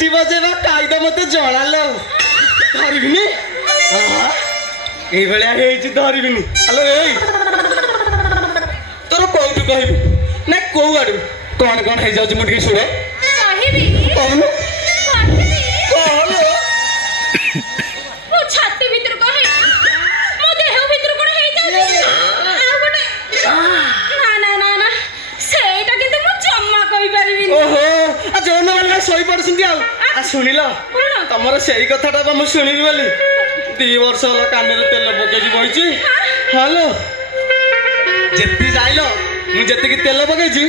घंटी बजेबा कायदा मते जणा लो धरबिनी ए भलिया हेछि धरबिनी हेलो ए तोर कोउटु कहबी ना को आडू कौन है जाउछ मु के सुने कहबी कौन कहबी कौन मो छाती भीतर कहे मो देह भीतर कोन हे जाउछ आ गोटे ना ना ना ना सेटा किंतु मु जम्मा कहि परिबिनी ओहो आ जोन वाला सोई पड़संती आ सुनिलो तमरो सेही कथाटा बा मु सुनिबी बोली 2 वर्ष होला कामेर तेल पकेजी बहिची हेलो जेत्ती जाइलो मु जेत्ती की तेल पकेजी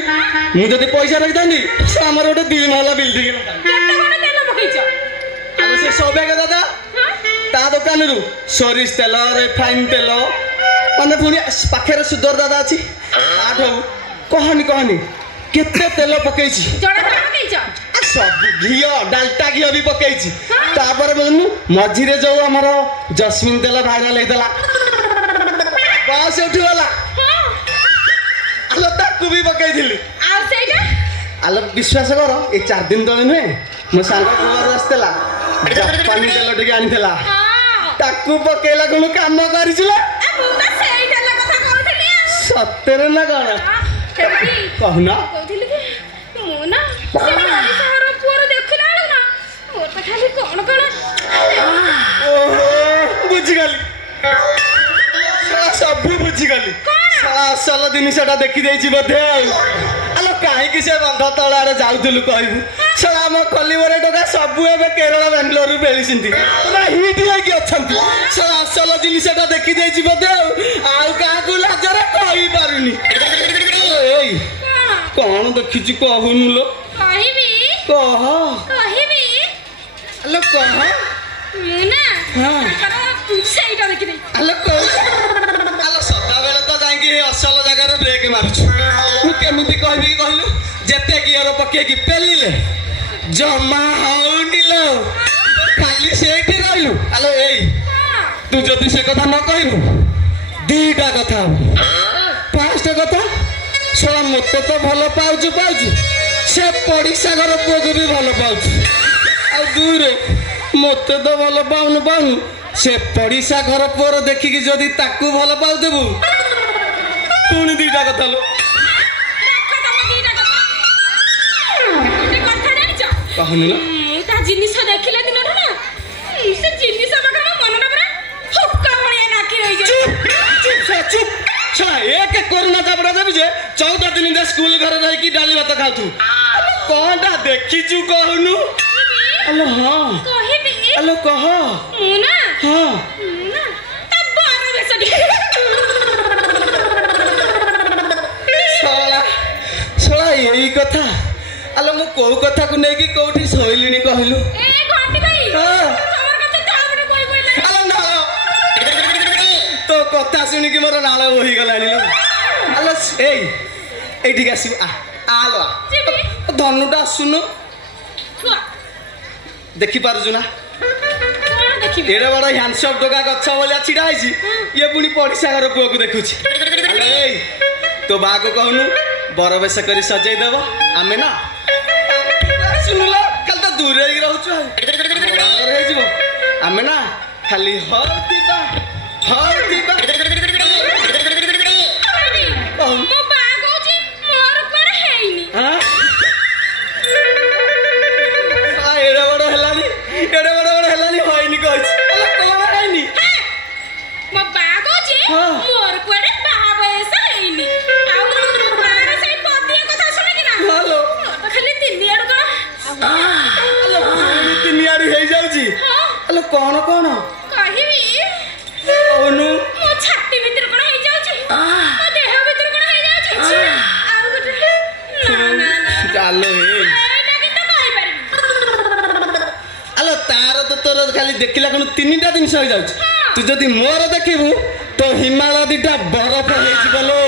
मु जदी पैसा रखि दानी से हमर ओटे 2 महला बिल्डिंग केते कोन तेल पकैछ आलो से सोबे के दादा ता दुकान रु सरिस तेल रिफाइन तेल माने पुनी पाखेर सुदर दादा अछि आठो कहनी केते तेल पकेछि जड़ा पकैछ सब घियो डालटा घियो भी पकेछि तापर मनु मझिरे जो हमर जस्मिन तेल भाइराल हेतला बस उठी वाला आलो ताकू भी पकई दिली आ सेटा आलो विश्वास करो ए 4 दिन तळे नुहे मो सांग घर आस्तला जापानी तेल टिके आनिथला ताकू पकेला कोन काम करिसिला मुता सेटा ला कथा कहथली सत्तर ना गाना कहना कहथली कि मु ना से गाड़ी शहर पुरो देखला ना मोर त खाली कोन कोन ओहो बुझी गली सब बुझी गली असल जिनसटा देखी देछि बधे आलो काहे कि से बंध तळ आड़े जाउथलु कहबू सला हम कलिवरे टका सबु एबे केरल बेंगलोर बेलिसिंती ना हिट लागी अछंती सला असल जिनसटा देखी देछि बधे आउ का को लाजरे कहि पारुनी एई कोन देखिछि कहूनु लो कहबी कह कहबी आलो कह मुना हां सेटा देखि दे आलो कह आलो सदा बेले तो जाई कि असल जगह रे ब्रेक मारुछु मु केमिति कहबी कहलु जेते गियर पके कि पेलिले जमा हौनिलो खाली सेठी रहलु आलो एई तू जदी से कथा न कहबू दीटा कथा पांचटा कथा सोला मते तो भलो पाउछु से पड़ीसा घर पुओ भी भलो पाउछु आ दूरे मते तो भलो पाउनु से पड़ीसा घर पुओर देखिकी जदी ताकू भलो पाउ देबू पुणी दीटा कथा लो कहनु ना ता जिनिस देखिले दिन ना से जिनिस बका मनटा पूरा हुक्का भलिया नाकी रहि जाय चुप छला एक कोरोना जाबड़ा देबी जे 14 दिन दे स्कूल घर रही की डाली भात खाउथु कोनटा देखिचु कहनु अलो हां कहबी अलो कह मुना हां मुना तब बारे बेसडी छला यही कथा अलो मु को कथा को नै कि कोठी सोइलिनी कहलु ए घाटी भाई हां तोर कथा ताबडे कोइ बोले अलो ना तो कथा सुनी कि मोर नाळ होई गलानी लो अलो एई ठीक आसी आलो धनुटा सुनु देखि पारुछु ना एडे बड़ा हैंडसम डोगा गच्छ बोलिया छिड़ा आइछि ये पुनी पड़ीसा घर पुओ को देखुछि अलो एई तो बा को कहनु बर बेस करी सजाई देबो आमे ना सुनलो कल तो दूर रही रहउछु घर हे जिवो आमे ना खाली हरतिबा मो बा कहछि मोर पर हेइनी हां एडे बड़ हेलानी होइनी कहछि अला कोन हेइनी मो बा कहछि मोर कोडे बा बयस हेइनी आ मार से पतिया कथा सुनि कि ना हेलो तो खाली तिनी आडू को अलो तिनी आडू हे जाउची अलो कोन कहबी ओनु मो छाती भीतर कोन हे जाउची मो देह भीतर कोन हे जाउची आ गोटे ना ना ना चालो हे एटा कि तो कहि परबी अलो तार तो तोर खाली देखिला कोन तीनटा दिन सही जाउची तू जदी मोर देखिबू तो हिमालय दिटा बरफ हे जिवलो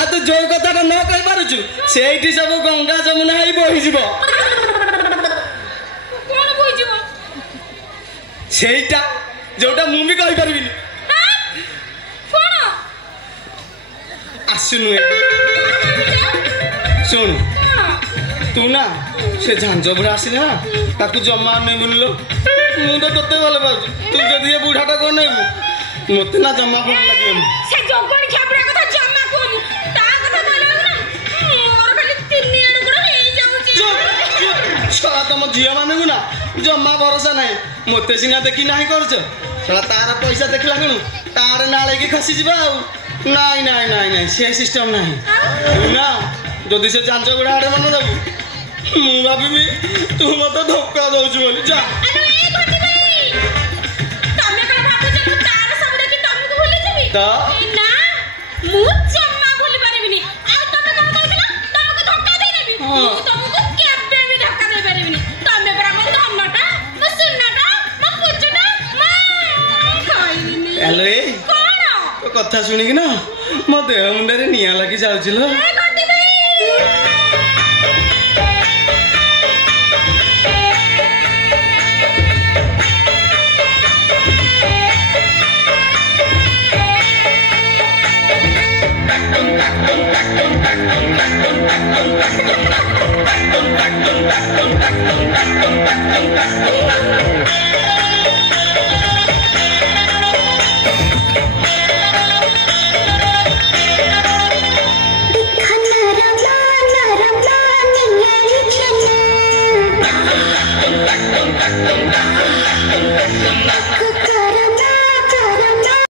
आ तू जो कथाटा न कहि पारुछु सेठी सब गंगा जमुना हे बहि जिवो कोन बोइ जीवो सेटा जोटा मु भी कहि परबिनी कोन आसुनु सुन तू ना से झांझ बुढ़ा आसिले ना ତାକୁ ଜମା ନେବୁନି ଲୋ ମୁଁ ତ ତତେ ଭଲ ପାଉଛି ତୁ ଯଦି ଏ ବୁଢ଼ାଟା କ'ଣ ନେବୁ ମତେ ନା ଜମା ଭଲ ଲାଗିବନି ସେ ଜଗଣି ଝାବଡ଼ା କଥା ଜମା କହୁନି ତା କଥା କହିଲା ନା ମୋର ଖାଲି ତିନି ଆଡୁ ଗୋଡ଼ ହେଇଯାଉଛି ଶଳା ତମ ଝିଅ ମାନଙ୍କୁ ନା ଜମା ଭରସା ନାହିଁ ମତେ ସିନା ଦେଖି ନାହିଁ କରୁଛ ଶଳା ତାର ପଇସା ଦେଖିଲା କଣ ତାର ନାଳେଇକି ଖସିଯିବା ଆଉ ନାଇଁ ନାଇଁ ନାଇଁ ନାଇଁ ସେ ସିଷ୍ଟମ ନାହିଁ ନା ଯଦି ସେ ଚାଞ୍ଚ ଗୁଡ଼ା ଆଡ଼େ ମନେ ଦେବୁ ମୁଁ ଭାବିବି ତୁ ମତେ ଧୋକା ଦଉଛୁ ବୋଲି ଯା ତ ନା ମୁଁ ଜମା ଭୁଲି ପାରିବିନି ଆଉ ତମେ କଣ କହିଥିଲ ତମକୁ ଧକ୍କା ଦେଇନେବି ମୁଁ ତମକୁ କେବେ ବି ଧକ୍କା ଦେଇ ପାରିବିନି ତମେ ପରା ମୋ ଧନଟା ମୋ ସୁନାଟା ମୋ ପୁଚୁଟା ମା କହିବିନି ହ୍ୟାଲୋ ଏ କଣ ତୋ କଥା ଶୁଣିକି ନା ମୋ ଦେହ ମୁଣ୍ଡରେ ନିଆଁ ଲାଗି ଯାଉଛି ଲୋ